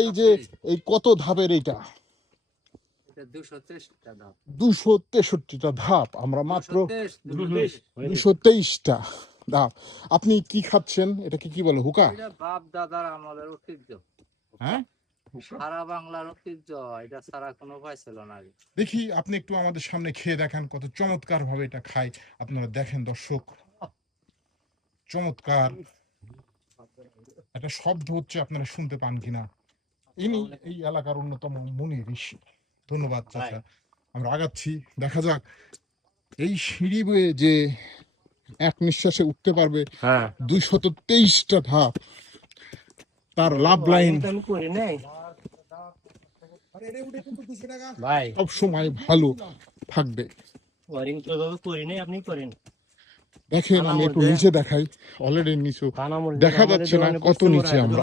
এই যে এই কত ধাপের এইটা? 263টা ধাপ, আমরা মাত্র 223টা ধাপ। আপনি কি খাচ্ছেন? এটাকে কি বলে? হুকা? বাপ দাদার আমলের ঐতিহ্য, হ্যাঁ, সারা বাংলার ঐতিহ্য, এটা ছাড়া কোনো উপায় ছিল না। দেখি আপনি একটু আমাদের সামনে খেয়ে দেখেন কত চমৎকার ভাবে এটা খায়। আপনারা দেখেন দর্শক, চমৎকার একটা শব্দ হচ্ছে, আপনারা শুনতে পান কিনা। ইনি এই এলাকার অন্যতম মুনি ঋষি। ধন্যবাদ চাচা। আমরা আগাচ্ছি, দেখা যাক এই সিঁড়ি বেয়ে যে এক নিঃশ্বাসে উঠতে পারবে 223টা ধাপ, তার লাভ লাইন সব সময় ভালো থাকবে। দেখেন আমি একটু নিচে দেখাই, অলরেডি নিচু দেখা যাচ্ছে না কত নিচে আমরা।